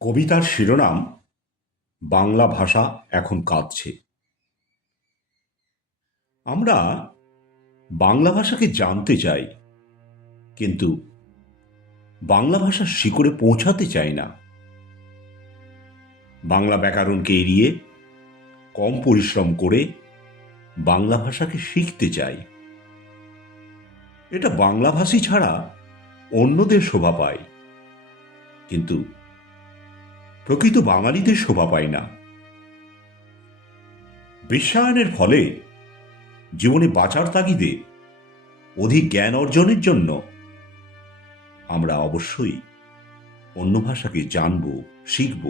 কবিতার শিরোনাম বাংলা ভাষা এখন কাঁদছে। আমরা বাংলা ভাষাকে জানতে চাই, কিন্তু বাংলা ভাষার শিকড়ে পৌঁছাতে চাই না। বাংলা ব্যাকরণকে এড়িয়ে কম পরিশ্রম করে বাংলা ভাষাকে শিখতে চাই। এটা বাংলাভাষী ছাড়া অন্যদের শোভা পায়, কিন্তু প্রকৃত বাঙালিদের শোভা পায় না। বিশ্বায়নের ফলে জীবনে বাঁচার তাগিদে অধিক জ্ঞান অর্জনের জন্য আমরা অবশ্যই অন্য ভাষাকে জানব, শিখব,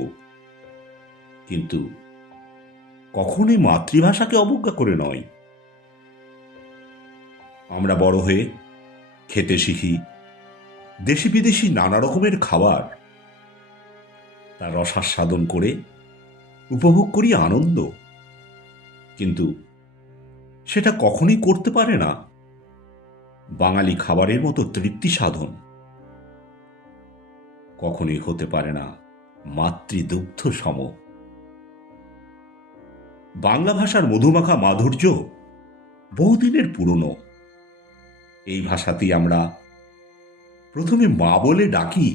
কিন্তু কখনোই মাতৃভাষাকে অবজ্ঞা করে নয়। আমরা বড় হয়ে খেতে শিখি দেশি বিদেশি নানা রকমের খাবার, তার রসাস্বাদন করে উপভোগ করি আনন্দ, কিন্তু সেটা কখনোই করতে পারে না বাঙালি খাবারের মতো তৃপ্তি সাধন। কখনোই হতে পারে না মাতৃদুগ্ধ সম। বাংলা ভাষার মধুমাখা মাধুর্য বহুদিনের পুরনো। এই ভাষাতেই আমরা প্রথমে মা বলে ডাকি,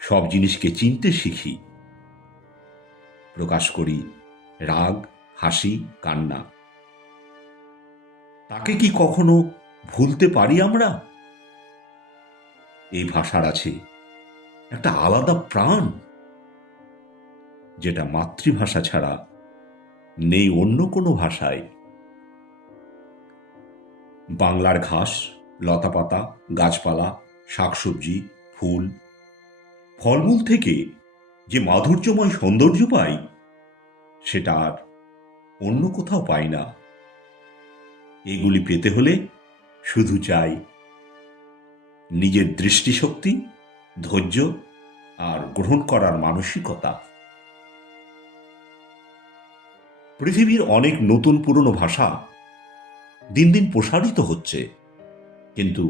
সব জিনিসকে চিনতে শিখি, প্রকাশ করি রাগ, হাসি, কান্না। তাকে কি কখনো ভুলতে পারি আমরা? এই ভাষার আছে একটা আলাদা প্রাণ, যেটা মাতৃভাষা ছাড়া নেই অন্য কোনো ভাষায়। বাংলার ঘাস, লতাপাতা, গাছপালা, শাকসবজি, ফুল, ফলমূল থেকে যে মাধুর্যময় সৌন্দর্য পাই, সেটা আর অন্য কোথাও পাই না। এগুলি পেতে হলে শুধু চাই নিজের দৃষ্টিশক্তি, ধৈর্য আর গ্রহণ করার মানসিকতা। পৃথিবীর অনেক নতুন পুরনো ভাষা দিন দিন প্রসারিত হচ্ছে, কিন্তু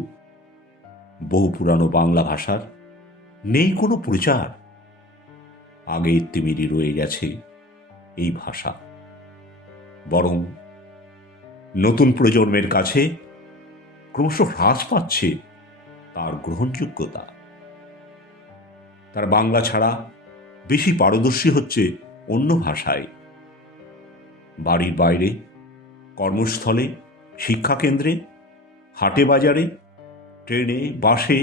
বহু পুরানো বাংলা ভাষার নেই কোনো প্রচার। আগের তিমিরই রয়ে গেছে এই ভাষা, বরং নতুন প্রজন্মের কাছে ক্রমশ হ্রাস পাচ্ছে তার গ্রহণযোগ্যতা। তার বাংলা ছাড়া বেশি পারদর্শী হচ্ছে অন্য ভাষায়। বাড়ির বাইরে, কর্মস্থলে, শিক্ষাকেন্দ্রে, হাটে বাজারে, ট্রেনে, বাসে,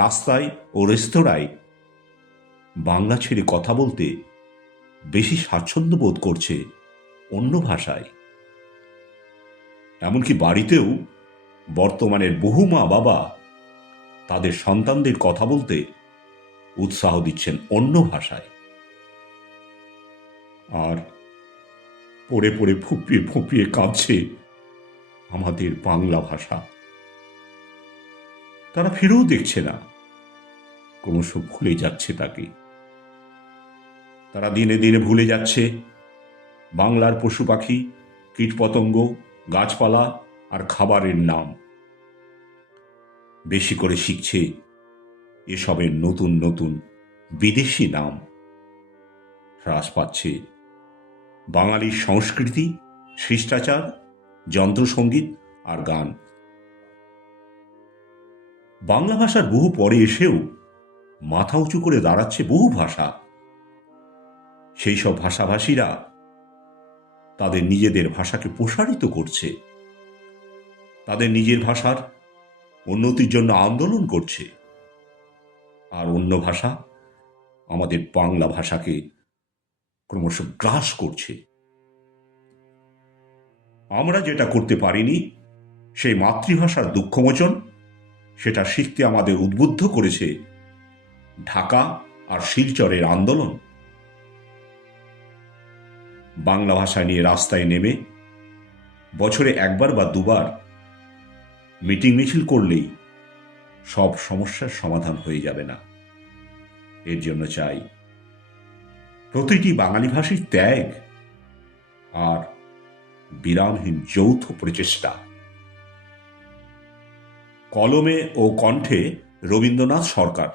রাস্তায় ও রেস্তোরাঁয় বাংলা ছেড়ে কথা বলতে বেশি স্বাচ্ছন্দ্য বোধ করছে অন্য ভাষায়। এমনকি বাড়িতেও বর্তমানের বহু মা বাবা তাদের সন্তানদের কথা বলতে উৎসাহ দিচ্ছেন অন্য ভাষায়। আর পড়ে পড়ে ফুঁপিয়ে ফুঁপিয়ে কাঁদছে আমাদের বাংলা ভাষা। তারা ফিরেও দেখছে না, ক্রমশ ভুলে যাচ্ছে তাকে। তারা দিনে দিনে ভুলে যাচ্ছে বাংলার পশু পাখি, কীটপতঙ্গ, গাছপালা আর খাবারের নাম। বেশি করে শিখছে এসবের নতুন নতুন বিদেশি নাম। হ্রাস পাচ্ছে বাঙালির সংস্কৃতি, শিষ্টাচার, যন্ত্রসঙ্গীত আর গান। বাংলা ভাষার বহু পরে এসেও মাথা উঁচু করে দাঁড়াচ্ছে বহু ভাষা। সেই সব ভাষাভাষীরা তাদের নিজেদের ভাষাকে প্রসারিত করছে, তাদের নিজের ভাষার উন্নতির জন্য আন্দোলন করছে। আর অন্য ভাষা আমাদের বাংলা ভাষাকে ক্রমশ গ্রাস করছে। আমরা যেটা করতে পারিনি, সেই মাতৃভাষার দুঃখমোচন, সেটা শিখতে আমাদের উদ্বুদ্ধ করেছে ঢাকা আর শিলচরের আন্দোলন। বাংলা ভাষা নিয়ে রাস্তায় নেমে বছরে একবার বা দুবার মিটিং মিছিল করলেই সব সমস্যার সমাধান হয়ে যাবে না। এর জন্য চাই প্রতিটি বাঙালি ভাষীর ত্যাগ আর বিরামহীন যৌথ প্রচেষ্টা। কলমে ও কণ্ঠে রবীন্দ্রনাথ সরকার।